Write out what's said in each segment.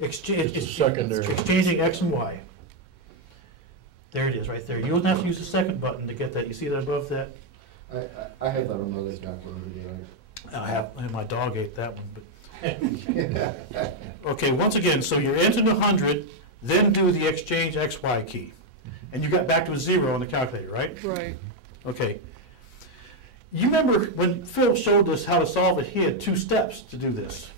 Exchange, It's a secondary. exchanging X and Y. There it is, right there. You don't have to use the second button to get that. You see that above that? I have that on my list calculator. And my dog ate that one, but. Okay, once again, so you're entering 100, then do the exchange XY key. And you got back to a 0 on the calculator, right? Right. Okay. You remember when Phil showed us how to solve it, he had 2 steps to do this.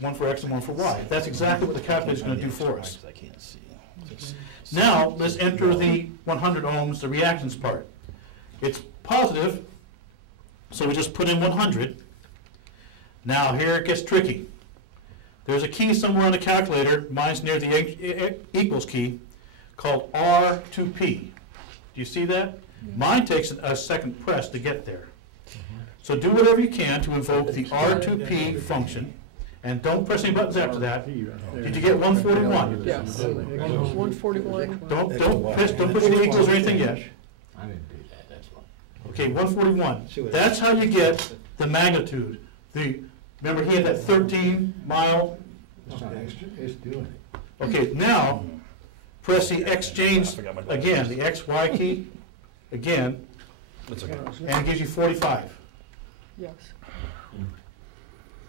One for X and one for Y. That's exactly what the calculator is going to do for us. Now, let's enter the 100 ohms, the reactance part. It's positive, so we just put in 100. Now, here it gets tricky. There's a key somewhere on the calculator, mine's near the equals key, called R2P. Do you see that? Mine takes a second press to get there. So do whatever you can to invoke the R2P function, and don't press any buttons after that. Did you get 141? Yes. 141. Don't push any equals or anything yet. I didn't do that, that's wrong. Okay, 141. That's how you get the magnitude. Remember he had that 13-mile. It's not extra, it's doing it. Okay, now press the exchange again, the XY key again, and it gives you 45. Yes.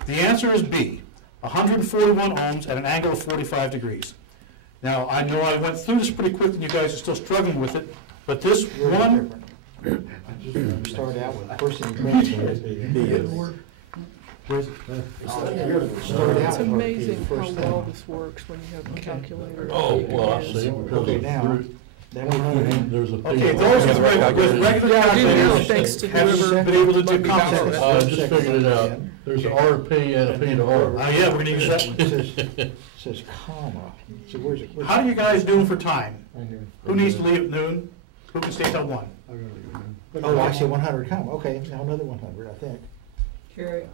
The answer is B, 141 ohms at an angle of 45 degrees. Now, I know I went through this pretty quick and you guys are still struggling with it, but this one, Start out with, first thing you It's amazing how well this works when you have a calculator. Oh, well, I see. Okay, now, There's a P. okay, those with regular calculators Thanks to have whoever. been able to do complex. I just figured it out. There's a R to P and a P to R. Yeah, we're gonna use that one. It says comma. So where's it? How are you guys doing for time? Right here. Who needs to leave at noon? Who can stay till 1? Oh, I see 100 comma. Okay, now another 100, I think. Carry.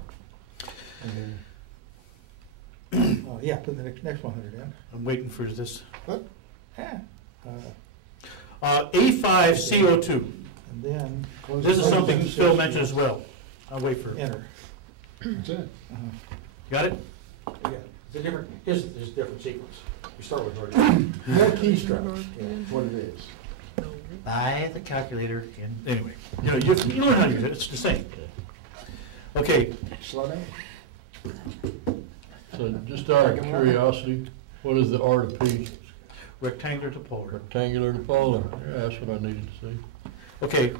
Yeah, put the next 100 in. I'm waiting for this. Yeah. E5CO2. And then. This is something Phil mentioned as well. I'll wait for it. Enter. That's it. Got it? Yeah, it's a different, it's a different sequence. We start with vertical. More key strokes. That's what it is. Buy the calculator and anyway, you learn how to use it. It's the same. Okay, Slow down. So just out of curiosity, what is the R to P? rectangular to polar. Rectangular to polar. Yeah, that's what I needed to see. Okay.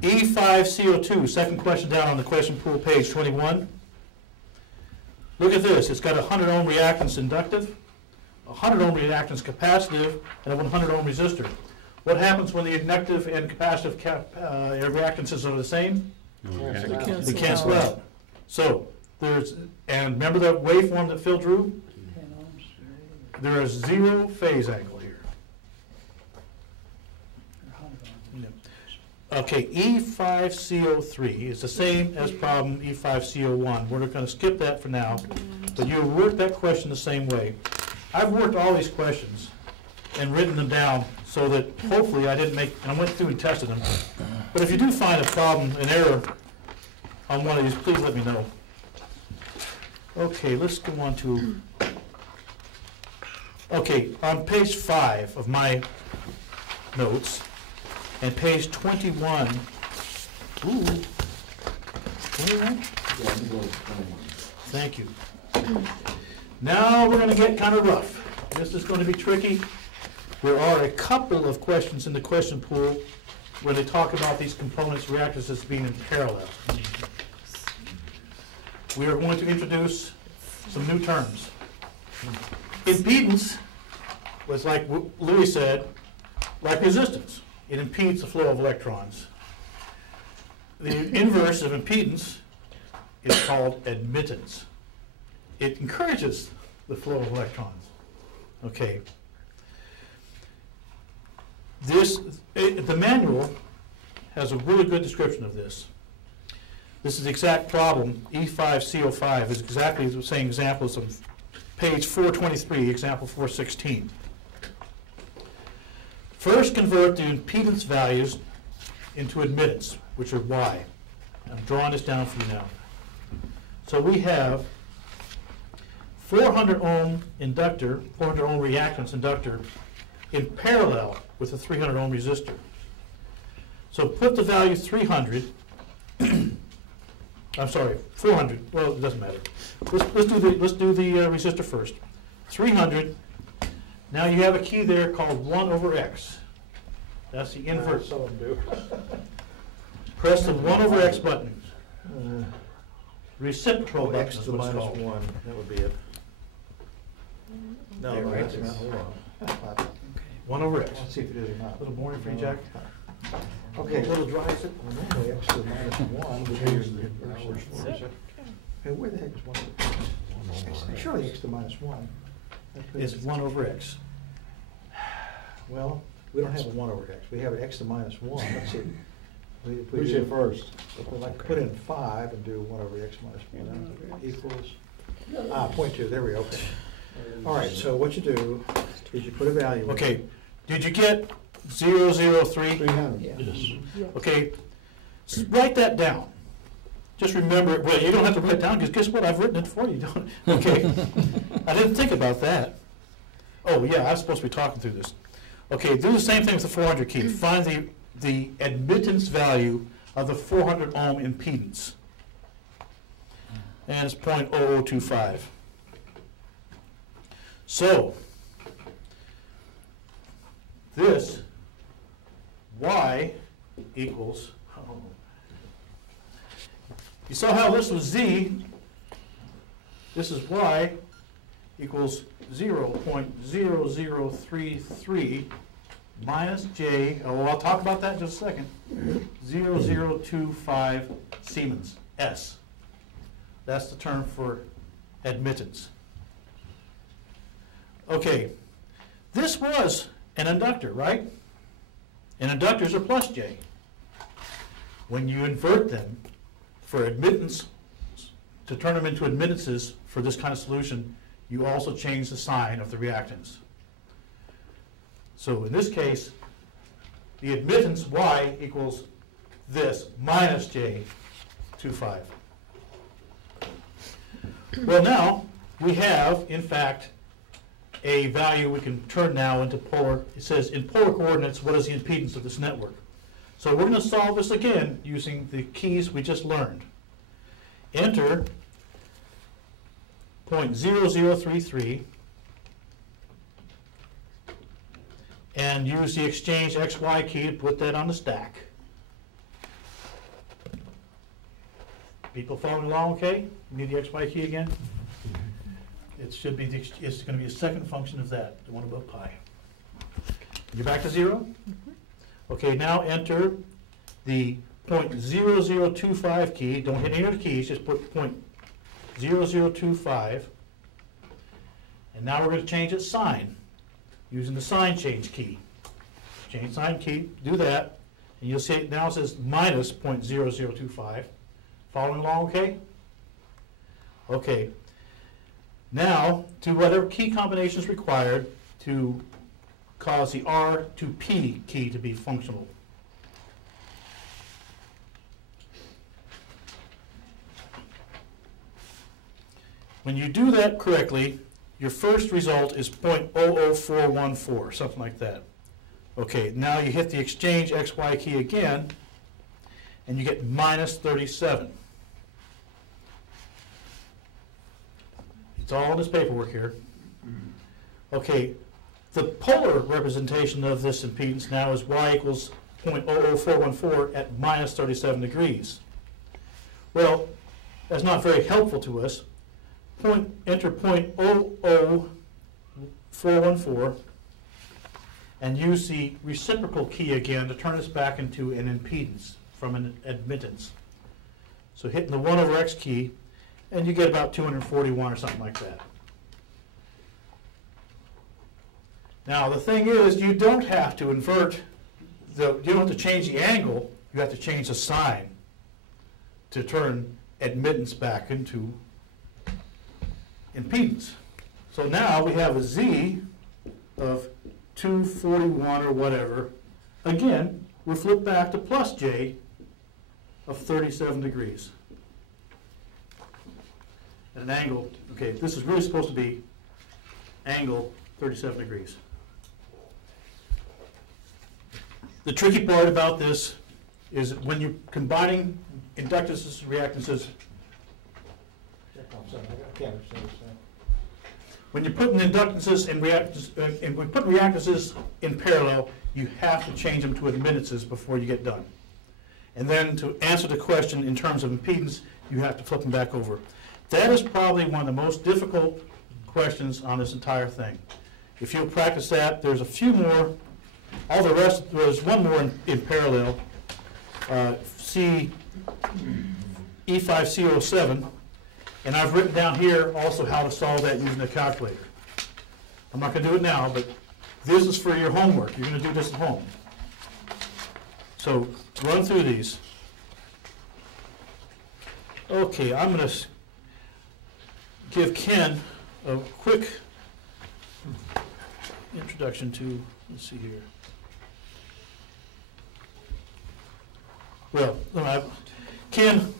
E5CO2, second question down on the question pool, page 21. Look at this. It's got a 100 ohm reactance inductive, a 100 ohm reactance capacitive, and a 100 ohm resistor. What happens when the inductive and capacitive reactances are the same? They cancel out. So and remember the waveform that Phil drew? There is 0 phase angle here. Okay, E5CO3 is the same as problem E5CO1. We're going to skip that for now, but you work that question the same way. I've worked all these questions and written them down so that hopefully I went through and tested them. But if you do find a problem, an error on one of these, please let me know. Okay, let's go on to, okay, on page 5 of my notes, and page 21, ooh, 21? Thank you. Now we're going to get kind of rough. This is going to be tricky. There are a couple of questions in the question pool where they talk about these components, reactors as being in parallel. We are going to introduce some new terms. Impedance was, like Louis said, like resistance. It impedes the flow of electrons. The inverse of impedance is called admittance. It encourages the flow of electrons. Okay. The manual has a really good description of this. This is the exact problem. E5CO5 is exactly the same example as page 423, example 416. First, convert the impedance values into admittance, which are Y. I'm drawing this down for you now. So we have 400 ohm inductor, 400 ohm reactance inductor in parallel with a 300 ohm resistor. So put the value 300, I'm sorry, 400, well, it doesn't matter. Let's do the resistor first. 300, now you have a key there called 1 over X. That's the invert. Some of them do. Press the 1 over X button. Reciprocal button X is to what it's minus called. 1, that would be it. No, There, no, right? that's not, hold on. 1 over X. Let's see if it is or not. A little boring for you, Jack? Okay. A little dry, is it? Well, normally X to the minus 1 would be your inverse. Hey, where the heck is 1 over X? Surely X to the minus 1. It's 1 over X. Well, we don't have a 1 over X. We have an X to minus 1. Let's see. Which is first? Like put in 5 and do 1 over X minus 1 equals, 0.2, there we go, okay. All right, so what you do is you put a value in. Okay, did you get 003? 300. Yeah. Yes. Yeah. Okay, write that down. Just remember it. Well, you don't have to write it down, because guess what? I've written it for you. Don't. Okay. I didn't think about that. Oh, yeah, I was supposed to be talking through this. Okay, do the same thing with the 400 key. Find the admittance value of the 400 ohm impedance. And it's 0.0025. So, this Y equals, you saw how this was Z, this is Y equals 0.0033 minus J, oh, I'll talk about that in just a second, 0025 Siemens, S. That's the term for admittance. Okay, this was an inductor, right? And inductors are plus J. When you invert them for admittance, to turn them into admittances for this kind of solution, you also change the sign of the reactance. So in this case, the admittance Y equals this, minus J25. Well, now we have, in fact, a value we can turn now into polar. It says in polar coordinates, what is the impedance of this network? So we're going to solve this again using the keys we just learned. Enter 0.0033 and use the exchange XY key to put that on the stack. People following along okay? You need the XY key again? It should be, it's going to be a second function of that, the one above pi. You're back to 0? Okay, now enter the 0.0025 key. Don't hit any of the keys, just put 0.0025. And now we're going to change its sign using the sign change key. Change sign key, do that, and you'll see it now says minus 0.0025. Following along okay? Okay. Now, do whatever key combination is required to cause the R to P key to be functional. When you do that correctly, your first result is 0.00414, something like that. Okay, now you hit the exchange XY key again, and you get minus 37. It's all in this paperwork here. Okay, the polar representation of this impedance now is Y equals 0.00414 at minus 37 degrees. Well, that's not very helpful to us. Enter 0.00414 and use the reciprocal key again to turn this back into an impedance from an admittance. So hitting the 1 over X key, and you get about 241 or something like that. Now the thing is, you don't have to invert, you don't have to change the angle, you have to change the sign to turn admittance back into impedance. So now we have a Z of 241 or whatever. Again, we're flipped back to plus J of 37 degrees. at an angle, okay, this is really supposed to be angle 37 degrees. The tricky part about this is that when you're combining inductances and reactances, I can't understand this thing. when you're putting inductances and reactances, and we put reactances in parallel, you have to change them to admittances before you get done. And then to answer the question in terms of impedance, you have to flip them back over. That is probably one of the most difficult questions on this entire thing. If you'll practice that, there's a few more. All the rest, there's one more in parallel. E5C07. And I've written down here also how to solve that using a calculator. I'm not going to do it now, but this is for your homework. You're going to do this at home. So run through these. Okay, I'm going to give Ken a quick introduction to, let's see here. Well, Ken,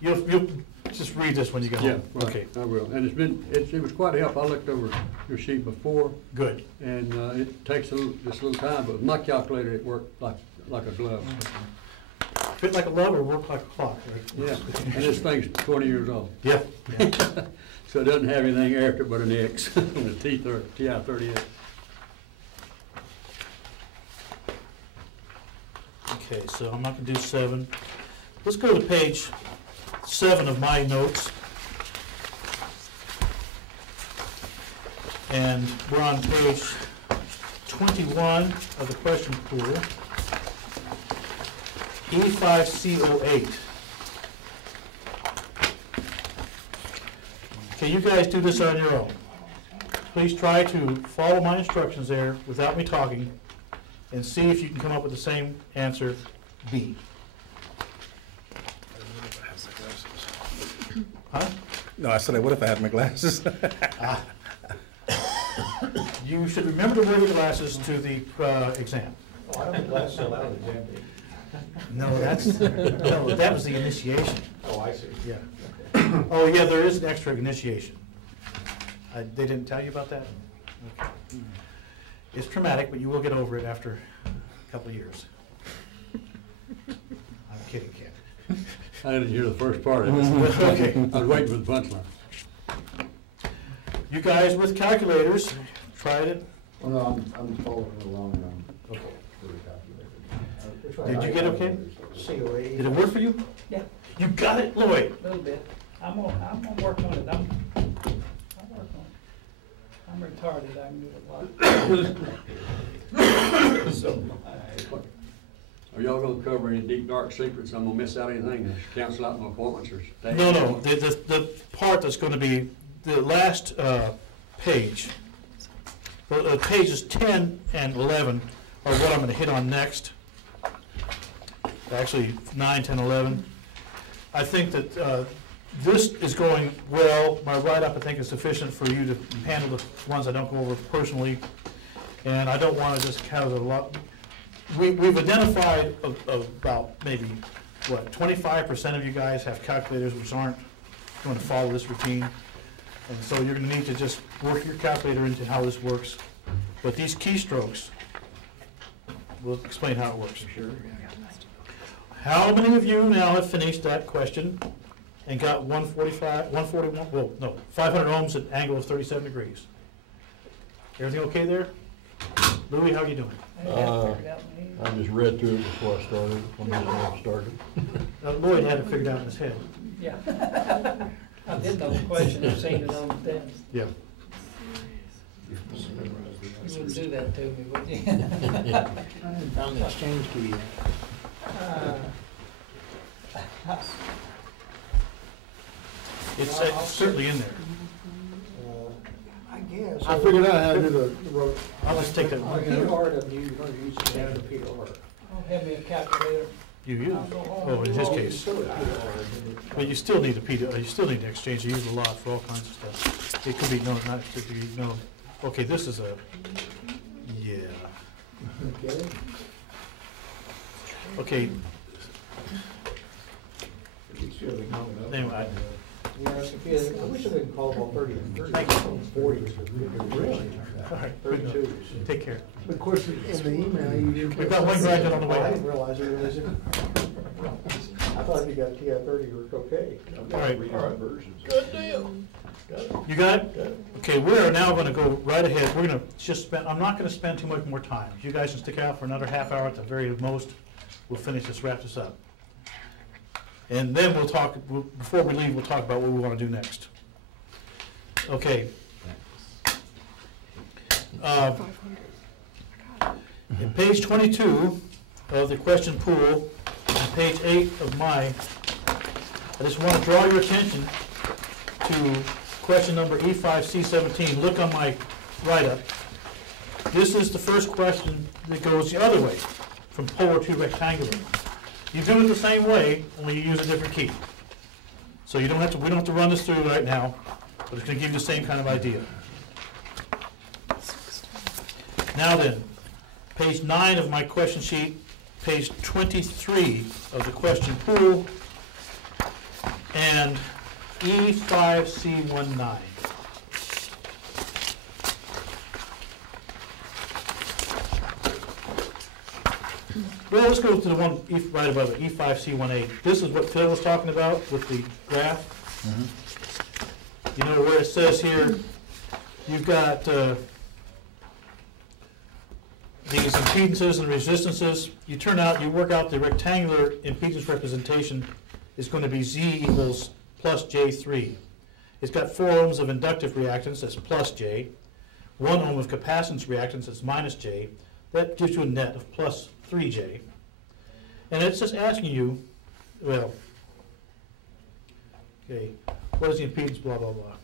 you'll just read this when you get home. Yeah, right, Okay, I will. And it was quite a help. I looked over your sheet before, good. and it takes just a little time, but with my calculator, it worked like a glove. Fit like a glove or work like a clock, right? Yeah, and this thing's 20 years old. Yeah. So it doesn't have anything after it but an X on the TI-38. Okay, so I'm not going to do 7. Let's go to page 7 of my notes. And we're on page 21 of the question pool. E5C08. Okay, you guys do this on your own. Please try to follow my instructions there without me talking and see if you can come up with the same answer, B. Huh? No, I said, what if I had my glasses? You should remember to wear your glasses to the exam. Oh, I don't think glasses are allowed in the exam. No, that was the initiation. Oh, I see. Yeah. Oh, yeah, there is an extra initiation. They didn't tell you about that? Okay. It's traumatic, but you will get over it after a couple of years. I'm kidding, Ken. I didn't hear the first part of it. Okay. I was waiting for the punchline. You guys with calculators, tried it? Oh, no, I'm following along, Okay. with the calculator. Did you get okay? COA. Did it work for you? Yeah. You got it, Lloyd? A little bit. I'm gonna work on it. I'll work on it. I'm retarded. I can do a lot. So, are y'all gonna cover any deep, dark secrets? I'm gonna miss out anything, cancel out my appointments or stay? No, the part that's going to be the last page. Well, pages 10 and 11 are what I'm going to hit on next. Actually, 9, 10, 11. I think that this is going well. My write-up, I think, is sufficient for you to handle the ones I don't go over personally. And I don't want to just have a lot. We've identified about maybe, what, 25% of you guys have calculators which aren't going to follow this routine. And so you're going to need to just work your calculator into how this works. But these keystrokes will explain how it works. Sure. How many of you now have finished that question and got 141, well, no, 500 ohms at an angle of 37 degrees? Everything okay there? Louis, how are you doing? I have it figured out in the I just read through it before I started, when the exam started. Lloyd had it figured out in his head. Yeah. I did know the question. I've seen it on the test. Yeah. You wouldn't do that to me, would you? I haven't found the exchange key yet. It's certainly in there. I guess. I figured out how to do the I'll just take that. On PDR, doesn't use, you're gonna use the standard PDR. Don't have me a calculator. You use, oh, in his case. But you still need a you still need to exchange, you use it a lot for all kinds of stuff. It could be, no, not, it could be, no. Okay, this is a, yeah. Okay. Okay, anyway, You know, I wish I didn't call them all 30. 40 is really. All right, 32. take care. Of course, in the email, you. We've got one graduate on the way. I didn't realize it was in. I thought if you got TI 30, you were okay. All right. Good deal. You got it? Okay, we are now gonna go right ahead. We're gonna just spend, I'm not gonna spend too much more time. You guys can stick out for another half hour at the very most. We'll finish this, wrap this up. And then we'll talk, before we leave, we'll talk about what we wanna do next. Okay. In page 22 of the question pool, and page 8 of mine, I just wanna draw your attention to question number E5C17. Look on my write-up. This is the first question that goes the other way, from polar to rectangular. You do it the same way, only you use a different key. So you don't have to, we don't have to run this through right now, but it's gonna give you the same kind of idea. Now then, page 9 of my question sheet, page 23 of the question pool, and E5C19. Well, let's go to the one right above it, E5C18. This is what Phil was talking about with the graph. You know where it says here, you've got these impedances and resistances. You work out the rectangular impedance representation is going to be Z equals plus J3. It's got 4 ohms of inductive reactance, that's plus J. 1 ohm of capacitance reactance, that's minus J. That gives you a net of plus 3J. And it's just asking you, well, okay, what is the impedance, blah, blah, blah.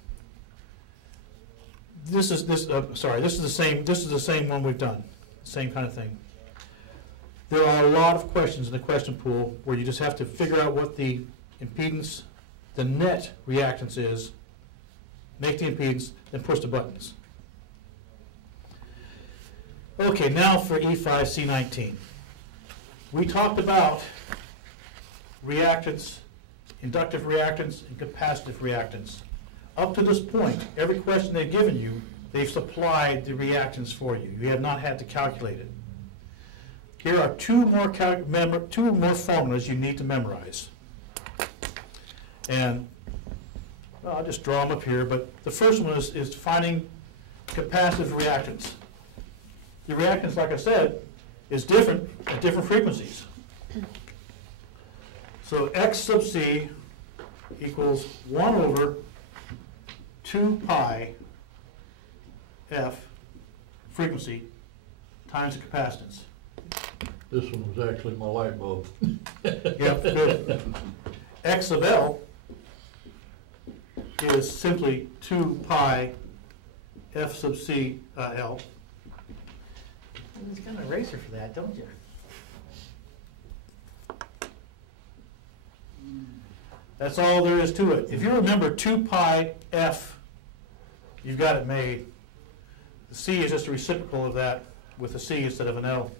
This is the same one we've done. Same kind of thing. There are a lot of questions in the question pool where you just have to figure out what the impedance, the net reactance is, make the impedance, then push the buttons. Okay, now for E5C19. We talked about reactance, inductive reactance, and capacitive reactance. Up to this point, every question they've given you, they've supplied the reactance for you. You have not had to calculate it. Here are two more formulas you need to memorize. And well, I'll just draw them up here, but the first one is finding capacitive reactance. The reactance, like I said, is different at different frequencies. So X sub C equals 1 over 2 pi F frequency times the capacitance. This one was actually my light bulb. Yep, good. X sub L is simply 2 pi F sub C L. There's got an eraser for that, don't you? That's all there is to it. If you remember 2 pi F, you've got it made. The C is just a reciprocal of that with a C instead of an L.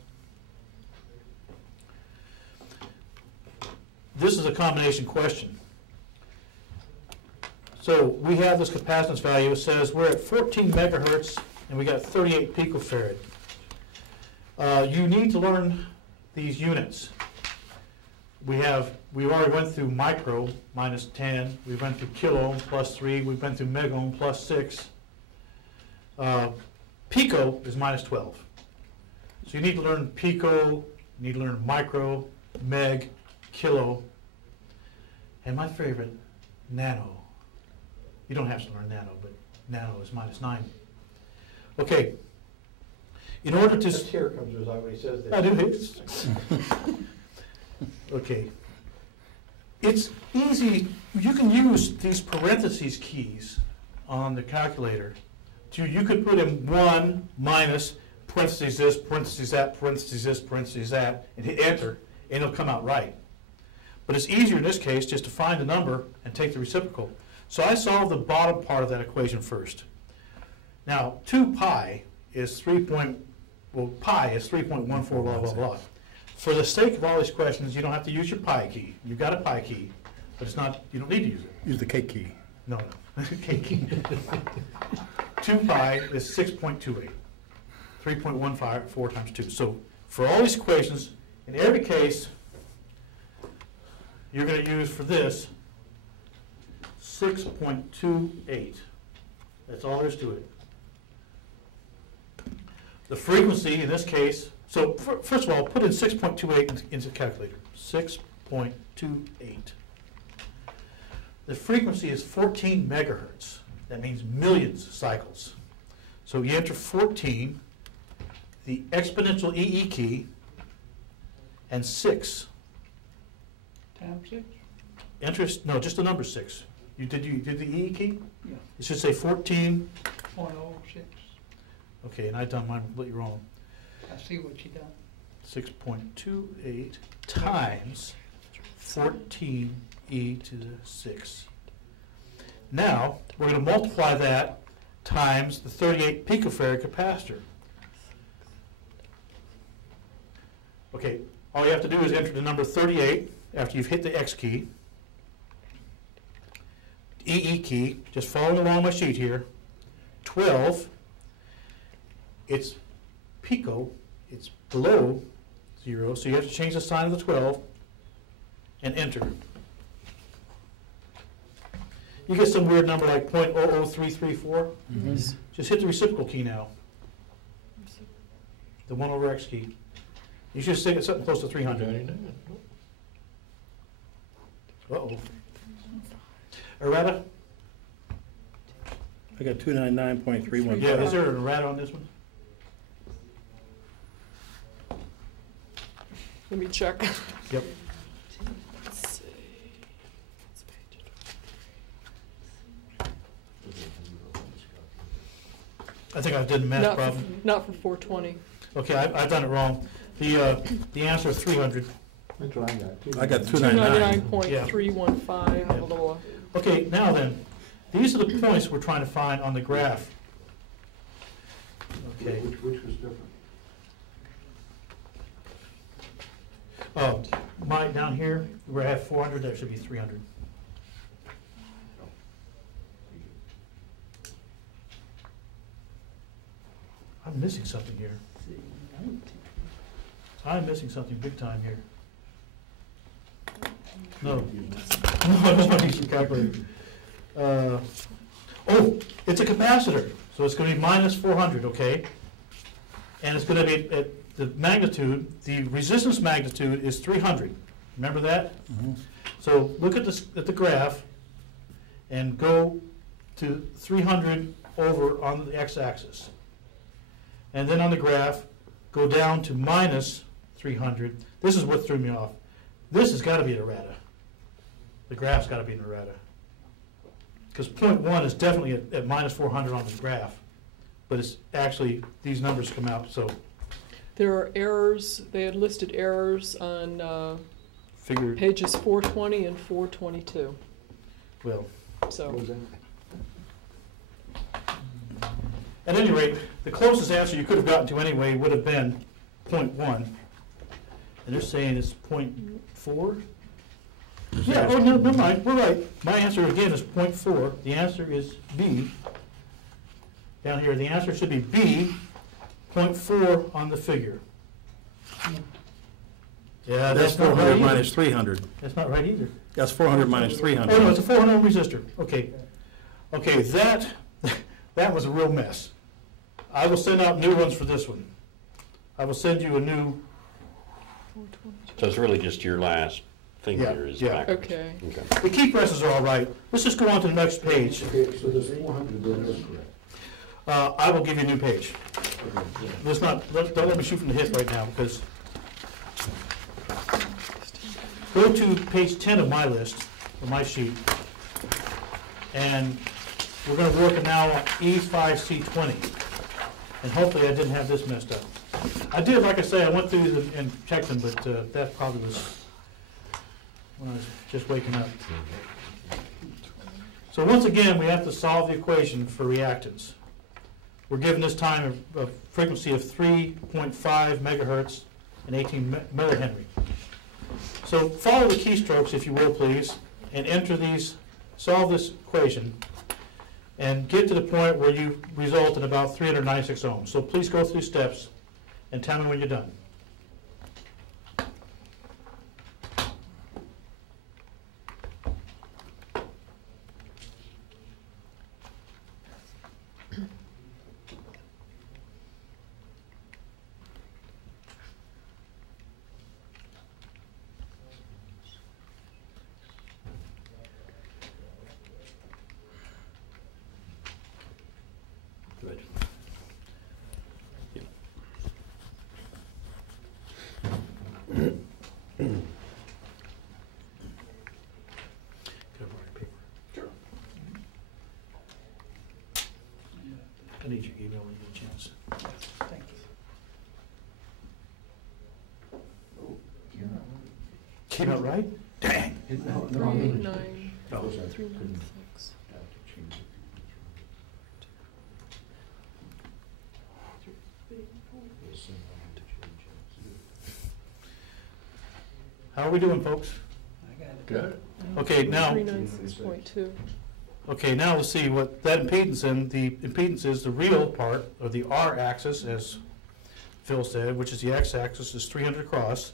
This is a combination question. So we have this capacitance value. It says we're at 14 megahertz and we got 38 picofarad. You need to learn these units. We already went through micro, minus 10. We went through kilo ohm, plus 3. We went through mega ohm, plus 6. Pico is minus 12. So you need to learn pico, you need to learn micro, meg, kilo, and my favorite, nano. You don't have to learn nano, but nano is minus 9. Okay. In order to... A tear comes to his eye when he says that. I do. Okay. It's easy. You can use these parentheses keys on the calculator. You could put in 1 minus parentheses this, parentheses that, parentheses this, parentheses that, and hit enter, and it'll come out right. But it's easier in this case just to find the number and take the reciprocal. So I solved the bottom part of that equation first. Now, 2 pi is pi is 3.14 blah, blah, blah. For the sake of all these questions, you don't have to use your pi key. You've got a pi key, but it's not, you don't need to use it. Use the K key. No, no. Okay. 2 pi is 6.28. 3.154 times 2. So for all these equations, in every case, you're going to use for this 6.28. That's all there is to it. The frequency in this case, so first of all, put in 6.28 into the calculator. 6.28. The frequency is 14 megahertz. That means millions of cycles. So you enter 14, the exponential EE key, and 6. Times 6? No, just the number 6. You did the EE key? Yeah. It should say 14. 0.06. Okay, and I done mine completely wrong. I see what you done. 6.28 times 14 e to the 6. Now, we're going to multiply that times the 38 picofarad capacitor. Okay, all you have to do is enter the number 38 after you've hit the X key. EE key, just following along my sheet here. 12, it's pico, it's below 0, so you have to change the sign of the 12 and enter. You get some weird number like 0.00334. Just hit the reciprocal key now. The 1 over X key. You should say it's something close to 300. Uh-oh. Errata? I got 299.315. Yeah, is there an errata on this one? Let me check. Yep. Let's see. I think I did a math Not problem. for, not for 420. Okay, I've done it wrong. The answer is 300. That's what I got, too. I got 299. 299.315, a little. Okay, now then, these are the points we're trying to find on the graph. Okay. Which was different? Oh, down here, where I have 400, that should be 300. I'm missing something here. I'm missing something big time here. No. No, I don't want to use the calculator. Oh, it's a capacitor, so it's going to be minus 400, okay? And it's going to be at the magnitude, the resistance magnitude is 300. Remember that? So look at the graph and go to 300 over on the x-axis. And then on the graph, go down to minus 300. This is what threw me off. This has got to be an errata. The graph's got to be an errata. Because 0.1 is definitely at minus 400 on the graph. But it's actually, these numbers come out, so. There are errors, they had listed errors on Figure, pages 420 and 422. well, So, What was that? at any rate, the closest answer you could have gotten to anyway would have been 0.1. And they're saying it's 0.4? Yeah, oh, no, never mind, we're right. My answer again is 0.4. The answer is B. Down here, the answer should be B, 0.4 on the figure. Yeah, That's that's not right 400 either. minus 300. That's not right either. That's 400 minus Oh, no, 300. it's a 400 ohm resistor. Okay. Okay, that was a real mess. I will send out new ones for this one. I will send you a new, So it's really just your last thing Yeah, here is yeah. backwards. okay. Okay. the key presses are all right. Let's just go on to the next page. Okay, so this 400 then is correct. I will give you a new page. Let's not, don't let me shoot from the hip right now, because go to page 10 of my list, of my sheet, and we're going to work now on E5C20. And hopefully I didn't have this messed up. I did, like I say, I went through them and checked them, but that probably was when I was just waking up. So once again, we have to solve the equation for reactance. We're given this time a frequency of 3.5 megahertz and 18 millihenry. So follow the keystrokes, if you will, please, and enter these solve this equation and get to the point where you result in about 396 ohms. So please go through steps and tell me when you're done. Good. Cover my paper. Sure. I need your email when you get a chance. Thank you. Came out right? Dang. 389, Oh, 396. how are we doing, folks? I got it. Got it? Okay, now, 396.2. okay, now let's see what that impedance in. The impedance is the real part, or the R axis, as Phil said, which is the X axis, is 300 across.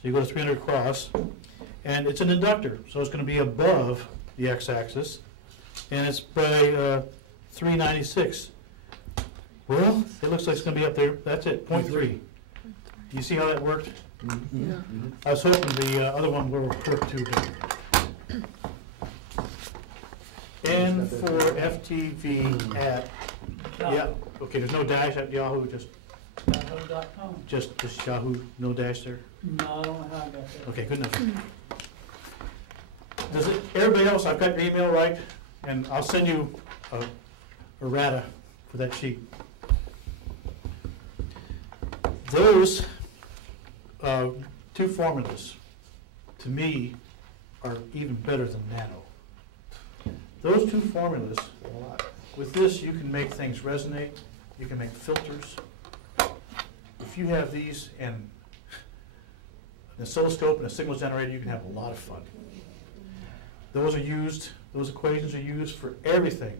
So you go to 300 across, and it's an inductor, so it's going to be above the X axis, and it's by 396. Well, it looks like it's going to be up there. That's it, 0.3. You see how that worked? Yeah. I was hoping the other one would work too. But N for FTV at, yeah, okay, there's no dash at Yahoo, just Yahoo.com. just Yahoo, no dash there? No, I don't know how I got that. Okay, good enough. Does it, everybody else, I've got your email right, and I'll send you a errata for that sheet. Those two formulas, to me, are even better than nano. Those two formulas, with this, you can make things resonate, you can make filters. If you have these and an oscilloscope and a signal generator, you can have a lot of fun. Those are used, those equations are used for everything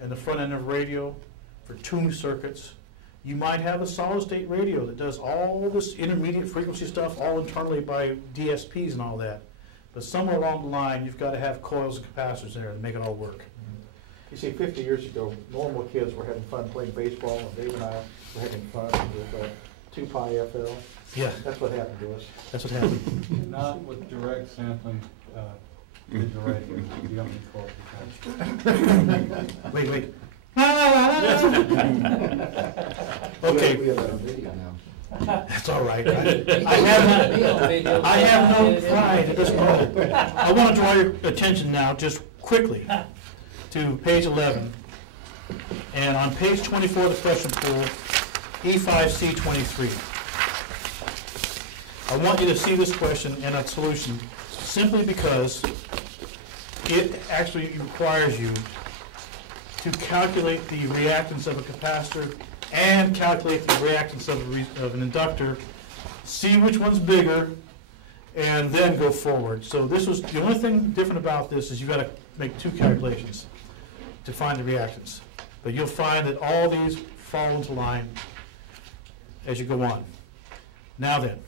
in the front end of radio, for tuned circuits. You might have a solid state radio that does all this intermediate frequency stuff all internally by DSPs and all that. But somewhere along the line, you've got to have coils and capacitors there to make it all work. You see, 50 years ago, normal kids were having fun playing baseball, and Dave and I were having fun with 2 pi FL. Yeah, That's what happened to us. that's what happened. Not with direct sampling, digital radio, you don't need qualifications. Wait. Okay, We have that on video now. that's all right. I have no pride at this moment. I want to draw your attention now, just quickly, to page 11. And on page 24 of the question pool, E5C23. I want you to see this question and its solution simply because it actually requires you to calculate the reactance of a capacitor and calculate the reactance of an inductor, see which one's bigger, and then go forward. So this was, the only thing different about this is you've got to make 2 calculations to find the reactance. But you'll find that all these fall into line as you go on. Now then,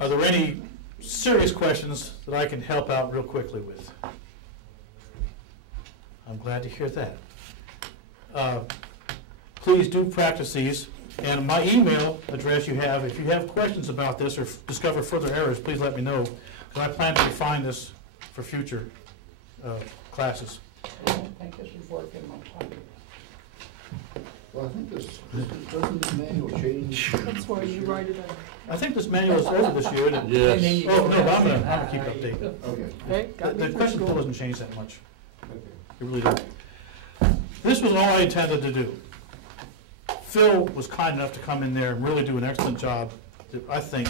are there any serious questions that I can help out real quickly with? I'm glad to hear that. Please do practice these. And my email address you have, if you have questions about this or discover further errors, please let me know, because I plan to refine this for future classes. I don't think this would work in my pocket. Well, I think doesn't this manual change? That's why you write it out. I think this manual is over this year. And Yes. And then you oh, go no, but I'm down. gonna keep updated. Okay. Okay, got me The for question school. pool doesn't change that much. Okay. It really doesn't. This was all I intended to do. Phil was kind enough to come in there and really do an excellent job to, I think,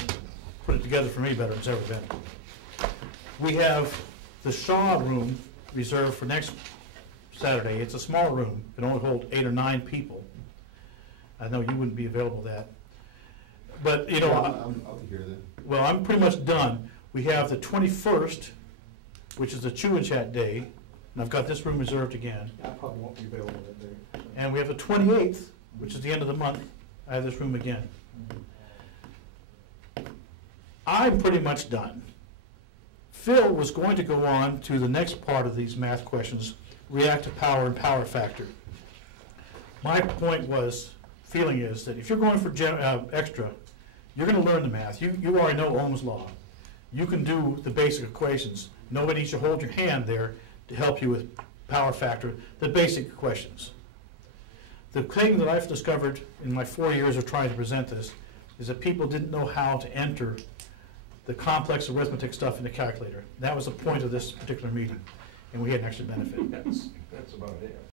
put it together for me better than it's ever been. We have the Shaw room reserved for next Saturday. It's a small room. It can only hold 8 or 9 people. I know you wouldn't be available to that. But, you know, I'll be here then. well, I'm pretty much done. We have the 21st which is the chew and chat day, and I've got this room reserved again. I probably won't be available that day. so. And we have the 28th, which is the end of the month. I have this room again. I'm pretty much done. Phil was going to go on to the next part of these math questions, reactive power and power factor. My point was, feeling is that if you're going for extra, you're going to learn the math. You already know Ohm's law. You can do the basic equations. Nobody should hold your hand there to help you with power factor, the basic equations. The thing that I've discovered in my 4 years of trying to present this is that people didn't know how to enter the complex arithmetic stuff in the calculator. That was the point of this particular meeting, and we had an extra benefit. That's about it.